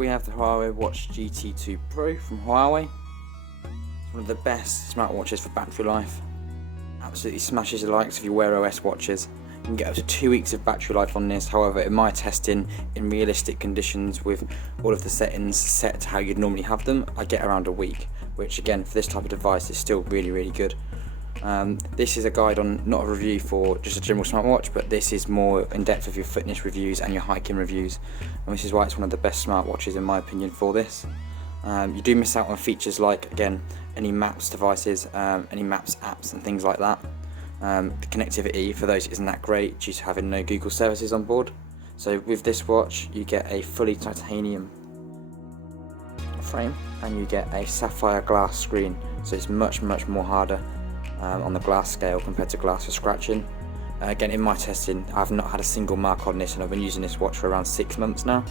we have the Huawei Watch GT2 Pro from Huawei. It's one of the best smartwatches for battery life. Absolutely smashes the likes of your Wear OS watches. You can get up to 2 weeks of battery life on this. However, in my testing, in realistic conditions with all of the settings set to how you'd normally have them, I get around a week, which again for this type of device is still really good. This is a guide on, not a review for just a general smartwatch, but this is more in depth of your fitness reviews and your hiking reviews, and this is why it's one of the best smartwatches in my opinion for this. You do miss out on features like, again, any maps devices, any maps apps and things like that. The connectivity for those isn't that great due to having no Google services on board. So with this watch you get a fully titanium frame and you get a sapphire glass screen, so it's much more harder on the glass scale compared to glass for scratching. Again, in my testing I've not had a single mark on this, and I've been using this watch for around 6 months now.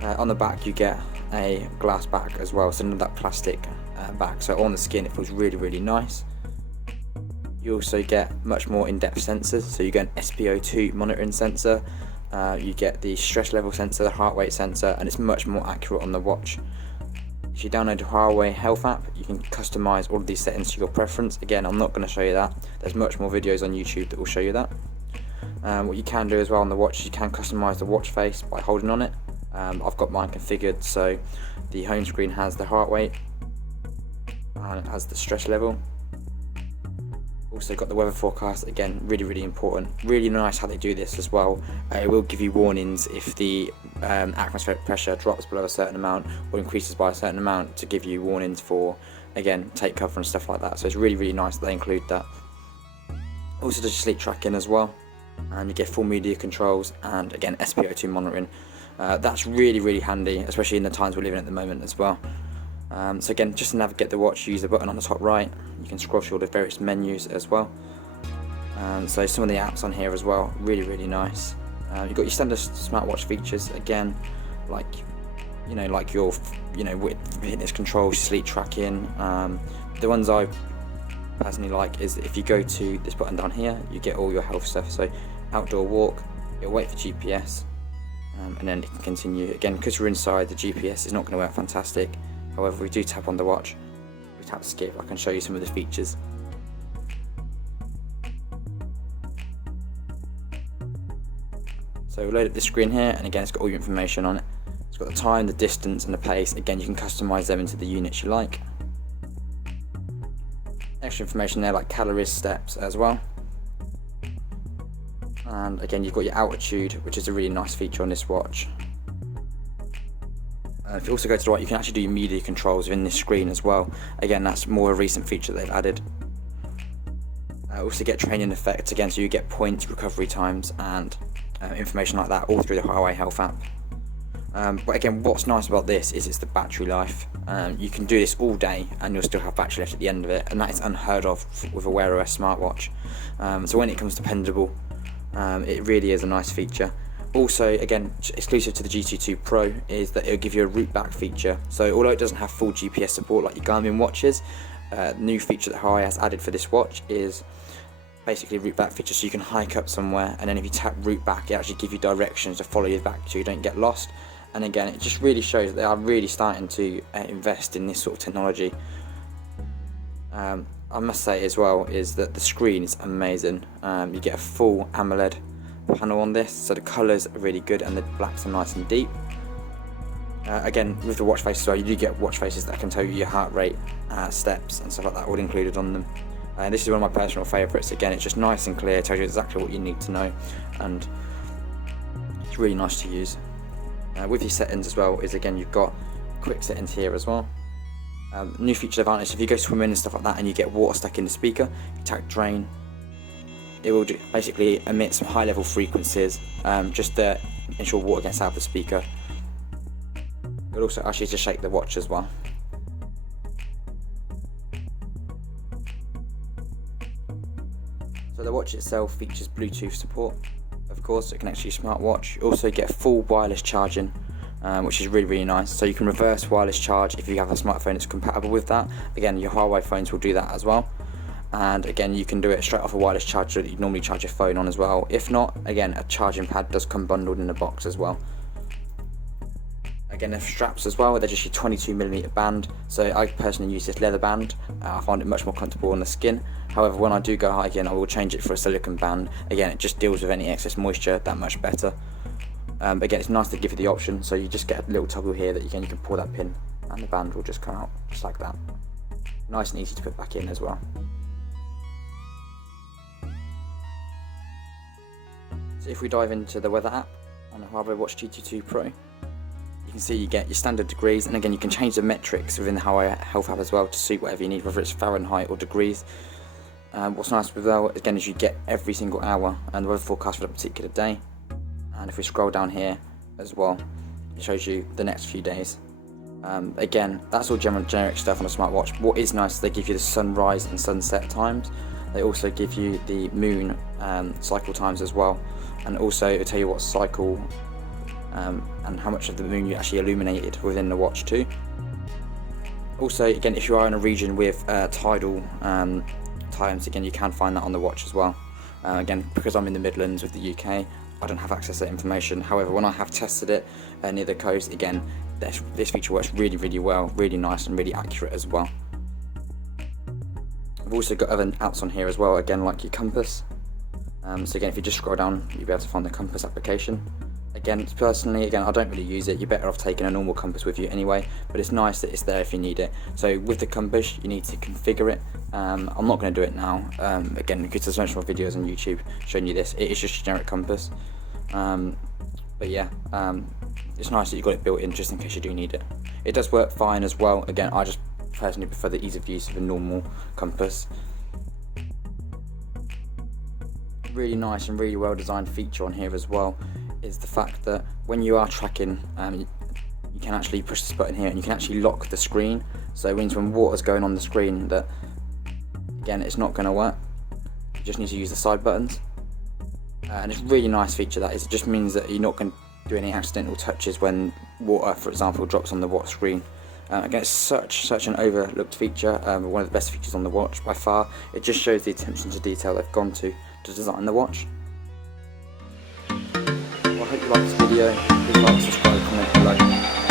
On the back you get a glass back as well, so none of that plastic back, so on the skin it feels really nice. You also get much more in-depth sensors, so you get an SpO2 monitoring sensor, you get the stress level sensor, the heart rate sensor, and it's much more accurate on the watch. If you download the Huawei Health app, you can customize all of these settings to your preference. Again, I'm not going to show you that. There's much more videos on YouTube that will show you that. What you can do as well on the watch is you can customize the watch face by holding on it. I've got mine configured so the home screen has the heart rate and it has the stress level. Also got the weather forecast, again really important. Really nice how they do this as well. It will give you warnings if the atmospheric pressure drops below a certain amount or increases by a certain amount, to give you warnings for, again, take cover and stuff like that. So it's really nice that they include that. Also does sleep tracking as well, and you get full media controls and again SpO2 monitoring. That's really handy, especially in the times we're living at the moment as well. So again, just to navigate the watch, you use the button on the top right. You can scroll through all the various menus as well. So some of the apps on here as well, really nice. You've got your standard smartwatch features again, like your fitness controls, sleep tracking. The ones I personally like is if you go to this button down here, you get all your health stuff. So outdoor walk, it'll wait for GPS, and then it can continue. Again, because we're inside, the GPS is not going to work fantastic. However, if we do tap on the watch, we tap skip, I can show you some of the features. So we'll load up this screen here, and again it's got all your information on it. It's got the time, the distance and the pace. Again, you can customise them into the units you like. Extra information there like calories, steps as well. And again, you've got your altitude, which is a really nice feature on this watch. If you also go to the right, you can actually do your media controls within this screen as well. Again, that's more a recent feature they've added. Also get training effects again, so you get points, recovery times and information like that all through the Huawei Health app. But again, what's nice about this is it's the battery life. You can do this all day and you'll still have battery life at the end of it, and that is unheard of with a Wear OS smartwatch. So when it comes to dependable, it really is a nice feature. Also, again, exclusive to the GT2 Pro is that it'll give you a route back feature. So although it doesn't have full GPS support like your Garmin watches, new feature that Huawei has added for this watch is basically a route back feature. So you can hike up somewhere, and then if you tap route back, it actually gives you directions to follow you back so you don't get lost. And again, it just really shows that they are really starting to invest in this sort of technology. I must say as well is that the screen is amazing. You get a full AMOLED panel on this, so the colours are really good and the blacks are nice and deep. Again, with the watch faces as well, you do get watch faces that can tell you your heart rate, steps and stuff like that all included on them. This is one of my personal favourites. Again, it's just nice and clear, tells you exactly what you need to know, and it's really nice to use. With your settings as well is, again, you've got quick settings here as well. New feature advantage, if you go swimming and stuff like that and you get water stuck in the speaker, you tap drain, it will basically emit some high level frequencies just to ensure water gets out of the speaker. It will also ask you to shake the watch as well. So the watch itself features Bluetooth support, of course, it connects to your smartwatch. You also get full wireless charging, which is really nice. So you can reverse wireless charge if you have a smartphone that's compatible with that. Again, your Huawei phones will do that as well. And again, you can do it straight off a wireless charger that you normally charge your phone on as well. If not, again, a charging pad does come bundled in the box as well. Again, they're straps as well, they're just your 22mm band, so I personally use this leather band. I find it much more comfortable on the skin. However, when I do go hiking, I will change it for a silicone band. Again, it just deals with any excess moisture that much better. Again, it's nice to give you the option, so you just get a little toggle here that you can pull that pin and the band will just come out just like that. Nice and easy to put back in as well. So if we dive into the weather app on the Huawei Watch GT2 Pro, you can see you get your standard degrees, and again you can change the metrics within the Huawei Health app as well to suit whatever you need, whether it's Fahrenheit or degrees. What's nice with that again is you get every single hour and the weather forecast for that particular day. And if we scroll down here as well, it shows you the next few days. Again, that's all generic stuff on a smartwatch. What is nice is they give you the sunrise and sunset times. They also give you the moon cycle times as well, and also it'll tell you what cycle and how much of the moon you actually illuminated within the watch too. Also, again, if you are in a region with tidal times, again you can find that on the watch as well. Again, because I'm in the Midlands with the UK, I don't have access to that information. However, when I have tested it near the coast, again, this feature works really well, really nice and really accurate as well. I've also got other apps on here as well, again like your compass. So again, if you just scroll down, you'll be able to find the compass application. Again, personally, I don't really use it. You're better off taking a normal compass with you anyway, but it's nice that it's there if you need it. So with the compass, you need to configure it. I'm not going to do it now, again, because there's so much more videos on YouTube showing you this. It is just a generic compass. But yeah, it's nice that you've got it built in just in case you do need it. It does work fine as well. Again, I just personally prefer the ease of use of a normal compass. Really nice and really well designed feature on here as well is the fact that when you are tracking, you can actually push this button here and you can actually lock the screen. So it means when water's going on the screen that, again, it's not going to work. You just need to use the side buttons. And it's a really nice feature that is. It just means that you're not going to do any accidental touches when water, for example, drops on the watch screen. Again, it's such an overlooked feature, one of the best features on the watch by far. It just shows the attention to detail they've gone to design the watch. Well, I hope you liked this video. Please like, subscribe, comment below.